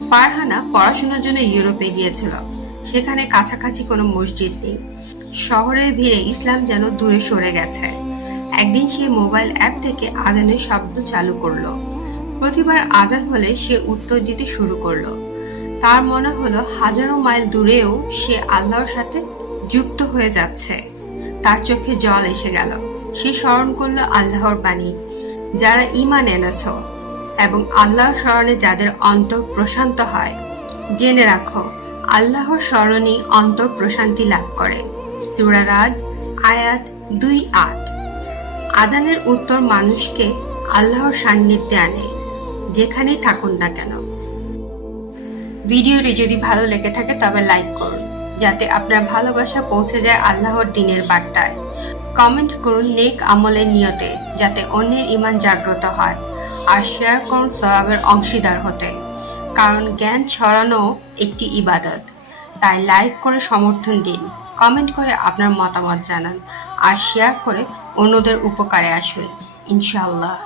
ফারহানা পড়াশোনার জন্য ইউরোপে গিয়েছিল। সেখানে কাছাকাছি কোনো মসজিদ নেই। শহরের ভিড়ে ইসলাম যেন দূরে সরে গেছে। একদিন সে মোবাইল অ্যাপ থেকে আজানের শব্দ চালু করলো। প্রতিবার আজান হলে সে উত্তর দিতে শুরু করলো। তার মনে হলো হাজারো মাইল দূরেও সে আল্লাহর সাথে যুক্ত হয়ে যাচ্ছে। তার চোখে জল এসে গেল। সে স্মরণ করলো আল্লাহর বাণী, যারা ঈমান এনেছ এবং আল্লাহর স্মরণে যাদের অন্তর প্রশান্ত হয়, জেনে রাখো আল্লাহর স্মরণেই অন্তর প্রশান্তি লাভ করে। সূরা রাদ আয়াত 2-8। আজানের উত্তর মানুষকে আল্লাহর সান্নিধ্যে আনে, যেখানেই থাকুন না কেন। ভিডিওটি যদি ভালো লেগে থাকে তবে লাইক করুন, যাতে আপনার ভালোবাসা পৌঁছে যায় আল্লাহর দ্বীনের বার্তায়। কমেন্ট করুন নেক আমলের নিয়তে, যাতে অন্যের ঈমান জাগ্রত হয়। আর শেয়ার করুন সওয়াবের অংশীদার হতে, কারণ জ্ঞান ছড়ানো একটি ইবাদত। তাই লাইক করে সমর্থন দিন, কমেন্ট করে আপনার মতামত জানান, আর শেয়ার করে অন্যদের উপকারে আসুন ইনশাআল্লাহ।